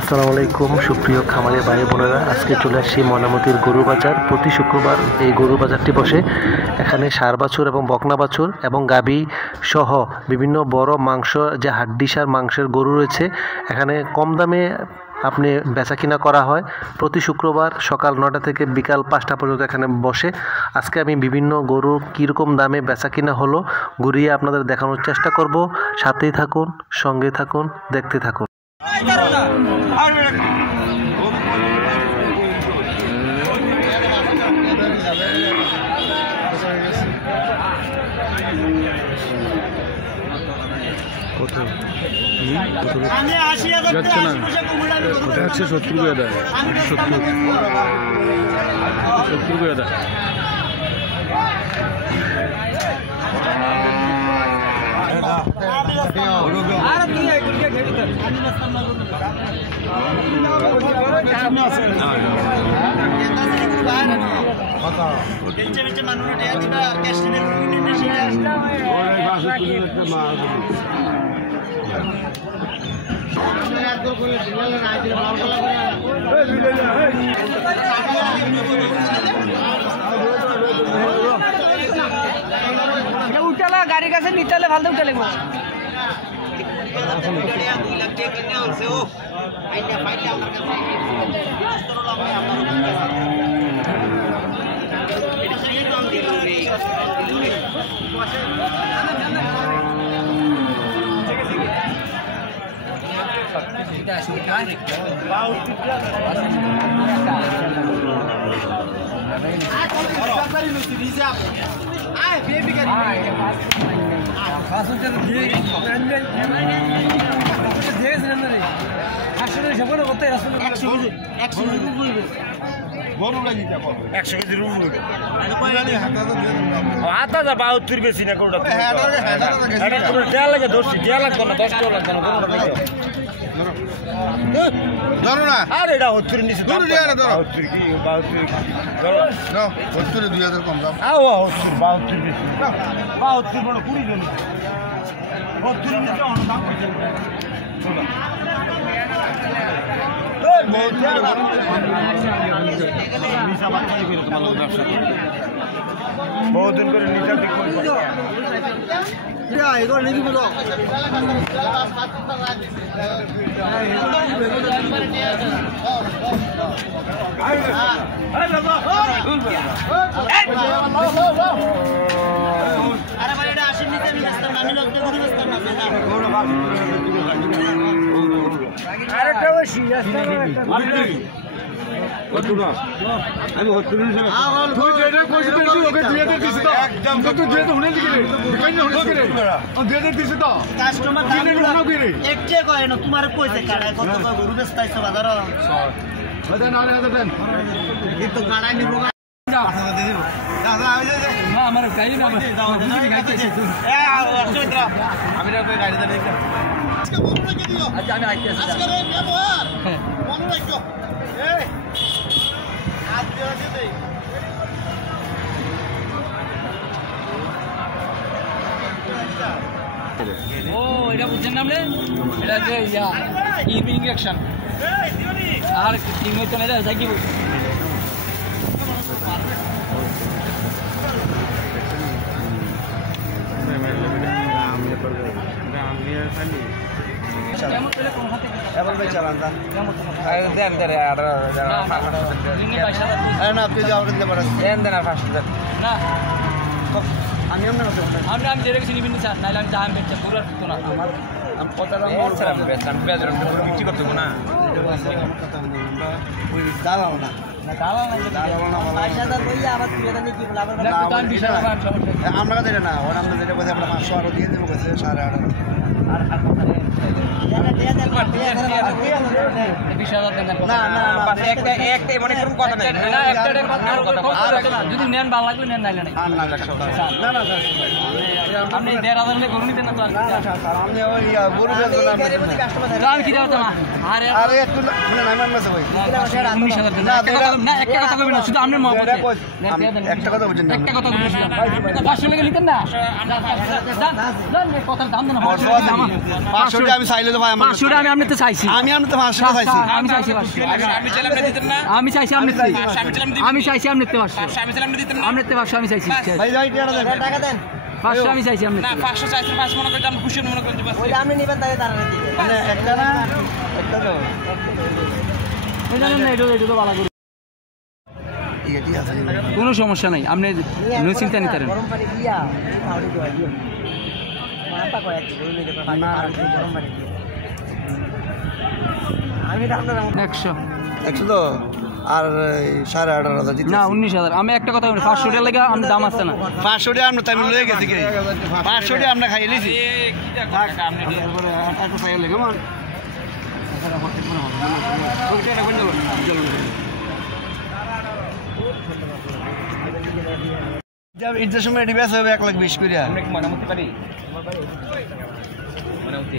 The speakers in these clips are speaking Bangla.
আসসালামু আলাইকুম সুপ্রিয় খামারি ভাই বোনেরা, আজকে চলে আসছি ময়নামতির গরু বাজার। প্রতি শুক্রবার এই গরু বাজারটি বসে। এখানে ষাঁড় বাছুর এবং বকনা বাছুর এবং গাভী সহ বিভিন্ন বড় মাংস যে হাড্ডিসার মাংসের গরু রয়েছে, এখানে কম দামে আপনি বেচা কিনা করা হয়। প্রতি শুক্রবার সকাল 9টা থেকে বিকাল 5টা পর্যন্ত এখানে বসে। আজকে আমি বিভিন্ন গরু কীরকম দামে বেচা কিনা হলো ঘুরিয়ে আপনাদের দেখানোর চেষ্টা করব। সাথেই থাকুন, সঙ্গে থাকুন, দেখতে থাকুন। যাচ্ছে না, ওটা হচ্ছে 70 করে দেয়, 70 করে দেয়। উঠালা গাড়ির কাছে নিতে ভালো উঠে লাগবো। বেশি না গরুটা লাগে 10 লাগতো না, 10 টাকা লাগতো না ধরো না। আর এটা 70 নিচে ধরো দিয়া না, ধরো 70 কি 72 ধরো নাও 70 2000 কম দাও। আও 72 বেশি 72 বড় 20 জন 72 নিচে অন্য দাম হচ্ছে। ওই বহুত বহুত দিন করে নিচে ঠিক করে এগুলো নিবি বলো। তোমার কইছে কাড়ায় কত গরু বেচতাইছো বাজার কিন্তু কাড়ায় নিব আমার গাড়ি না আমি গাড়িতে আচ্ছা আমি আইতেছি ও এটা বুঝছেন না আপনি? এটা যে ইনজেকশন আর তিন হইতো না, এটা যাই আমি যেটা কিছু নিবি স্যার, নাহলে আমি দাম বেচছি পুরো না বিক্রি করতে না দাঁড়াও না আমরা যেটা না ওর আমরা যেটা বলছি আমরা 500 আরো দিয়ে দেবো, 8.5 যদি নেন ভালো লাগবে নেন, নাইলে নাই আপনি 1.5 গরু নিতেন না তো আমি কি যাবো না। আরে একটু একটা কথা কবি না, শুধু আপনার একটা কথা বলছেন, একটা কথা 500 লেগে নিতেন না কথার দাম দেন 500 আমি চাইলে তো ভাই আমার 500 আমি আপনাকে চাইছি আমি আপনাকে 500 চাইছি আমি চাইছি 500 আমি চাইলাম না দিতেন না আমি চাইছি আপনি আমি চাইলাম আমি চাইছি আপনি 500 আমি চাইলাম না দিতেন না আপনি 500 আমি চাইছি ভাই ভাই টাকা দেন 500 আমি চাইছি আপনি না 500 চাইছেন 500 মনে করতে আমি খুশি মনে করতে পারছি ওইটা আপনি নিবেন তাই তারা দিবেন মানে একটা না একটা দাও এটা না এটা তো ভালো করে ঠিক আছে কোনো সমস্যা নাই আপনি নো চিন্তা নিতে পারেন গরম পানি দিয়া খাওয়াই দিও দিও মাথা কয় একটু গরম নিতে পারি না আর একটু গরম পানি দিও আমি এটা আপনার 100 100 তো আর 18,500 দিতে না 19,000 আমি একটা কথা বলি 500 টাকা লাগে আমি দাম আছে না 500 টাকা আমরা তাই লয়ে গেছি কি 500 টাকা আমরা খাই লিছি কি টাকা আপনি তারপরে টাকা চাই লাগে মান ওইটা কোন দেব জব ঈদের সময় ডিভাইস হবে 1,20,000 করে আমরা কি মনামতি পারি মনামতি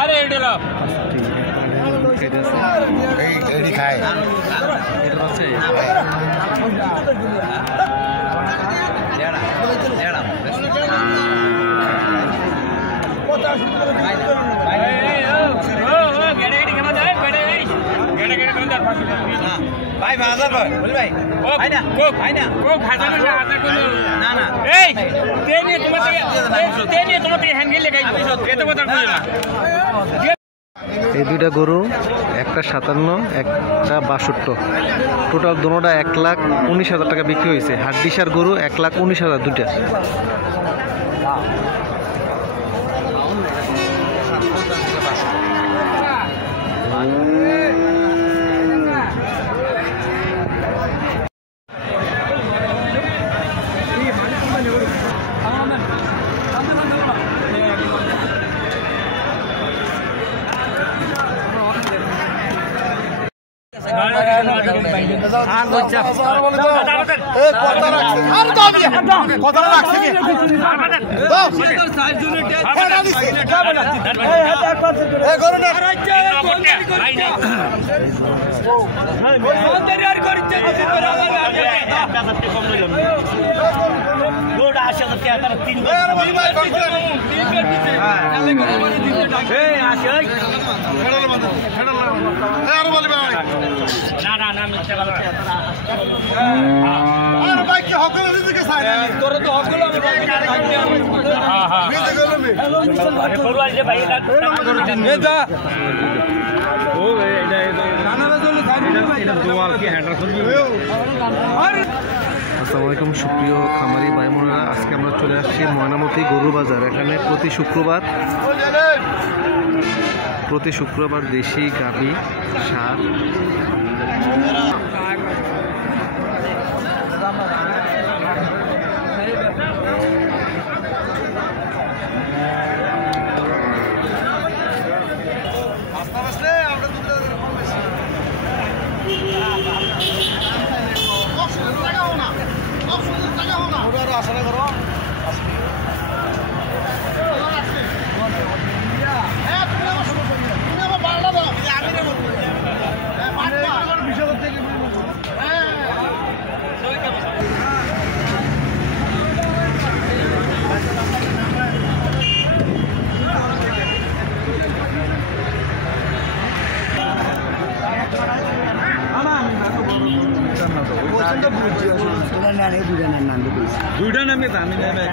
আরে এটা লো এই খায় ভাই বাজার ভাই বল ভাই ভাই না কো ভাজার না হাজার কোন না না এই তেনি তোমার থেকে হ্যান্ডেল লাগাই এত কথা কই না এই দুইটা গরু, একটা 57 একটা 62, টোটাল দুটোটা 1,19,000 টাকা বিক্রি হয়েছে। হাড্ডিসার গরু 1,19,000 দুইটা। আসসালামু আলাইকুম সুপ্রিয় খামারি ভাই বোনেরা, আজকে আমরা চলে আসছি ময়নামতি গরু বাজার। এখানে প্রতি শুক্রবার দেশি গাভী ষাঁড় দুইটা নামে দামি নেবে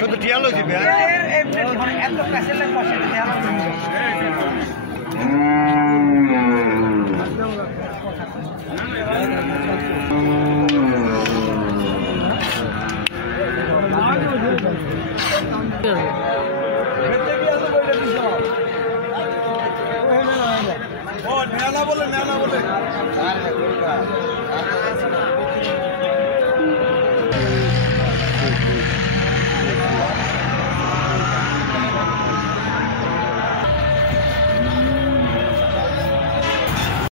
শুধু টিয়ালো দিবে এত কাছে বসে